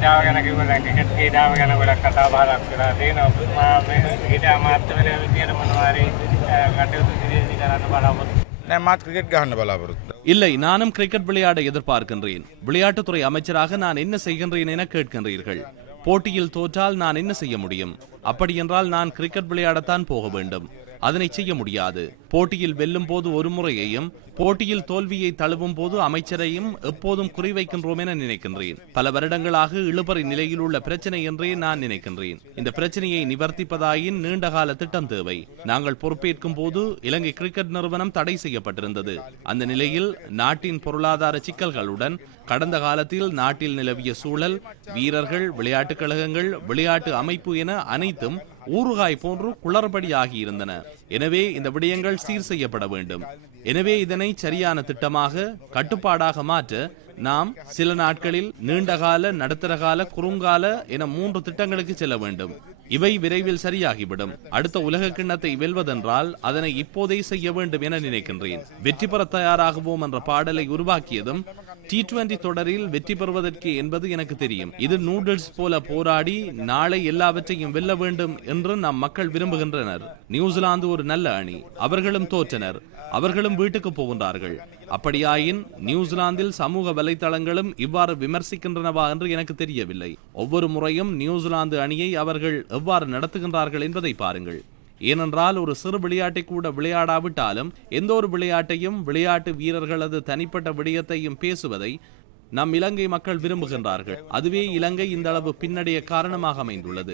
ಕ್ರೀಡಾಂಗಣ ಕ್ರೀಡಾಂಗಣಗಳ ಕಥಾಭಾರ ಆಗ್ತದೆ ಅದೇನು ಕ್ರೀಡಾ ಮಾತ್ರವೇ ವಿದ್ಯೆಯನ್ನು ಮನವಾರಿ கட்டத்துக்கு பராமரி நான் மாத் கிரிக்கெட் கான பலாபுரத்து இல்லை நானும் கிரிக்கெட் விளையாட எதிர்பார்க்கின்றேன். விளையாட்டுத்துறை அமைச்சராக நான் என்ன செய்கின்றேன் என கேட்கின்றீர்கள். போட்டியில் தோற்றால் நான் என்ன செய்ய முடியும்? அப்படியென்றால் நான் கிரிக்கெட் விளையாடத்தான் போக வேண்டும். அதனை செய்ய முடியாது. போட்டியில் வெல்லும் போது ஒரு முறையையும் போட்டியில் தோல்வியை தழுவும் போது அமைச்சரையும் எப்போதும் குறிவைக்கின்றோம் என நினைக்கின்றேன். பல வருடங்களாக இழுபறி நிலையில் உள்ள பிரச்சனை என்றே நான் நினைக்கின்றேன். இந்த பிரச்சனையை நிவர்த்திப்பதாயின் நீண்டகால திட்டம் தேவை. நாங்கள் பொறுப்பேற்கும் போது இலங்கை கிரிக்கெட் நிறுவனம் தடை செய்யப்பட்டிருந்தது. அந்த நிலையில் நாட்டின் பொருளாதார சிக்கல்களுடன் கடந்த காலத்தில் நாட்டில் நிலவிய சூழல் வீரர்கள் விளையாட்டுக் கழகங்கள் விளையாட்டு அமைப்பு என அனைத்தும் ஊறுகாய் போன்று குளறுபடி இருந்தன. எனவே இந்த விடயங்கள் சீர் செய்யப்பட வேண்டும். எனவே இதனை சரியான திட்டமாக கட்டுப்பாடாக மாற்ற நாம் சில நாட்களில் நீண்டகால நடுத்தரகால குறுங்கால என மூன்று திட்டங்களுக்கு செல்ல வேண்டும். இவை விரைவில் சரியாகிவிடும். அடுத்த உலக கிண்ணத்தை வெல்வதென்றால் அதனை இப்போதே செய்ய வேண்டும் என நினைக்கின்றேன். வெற்றி பெற தயாராகுவோம் என்ற பாடலை உருவாக்கியதும் டி டுவெண்டி தொடரில் வெற்றி பெறுவதற்கு என்பது எனக்கு தெரியும். இது நூடுல்ஸ் போல போராடி நாளை எல்லாவற்றையும் வெல்ல வேண்டும் என்று நம் மக்கள் விரும்புகின்றனர். நியூசிலாந்து ஒரு நல்ல அணி. அவர்களும் தோற்றனர். அவர்களும் வீட்டுக்கு போகின்றார்கள். அப்படியாயின் நியூசிலாந்தில் சமூக வலைத்தளங்களும் இவ்வாறு விமர்சிக்கின்றனவா என்று எனக்கு தெரியவில்லை. ஒவ்வொரு முறையும் நியூசிலாந்து அணியை அவர்கள் எவ்வாறு நடத்துகின்றார்கள் என்பதை பாருங்கள். ஏனென்றால் ஒரு சிறு விளையாட்டை கூட விளையாடாவிட்டாலும் எந்த ஒரு விளையாட்டையும் விளையாட்டு வீரர்களது தனிப்பட்ட விடயத்தையும் பேசுவதை நம் இலங்கை மக்கள் விரும்புகின்றார்கள். அதுவே இலங்கை இந்த அளவு பின்னடைய காரணமாக அமைந்துள்ளது.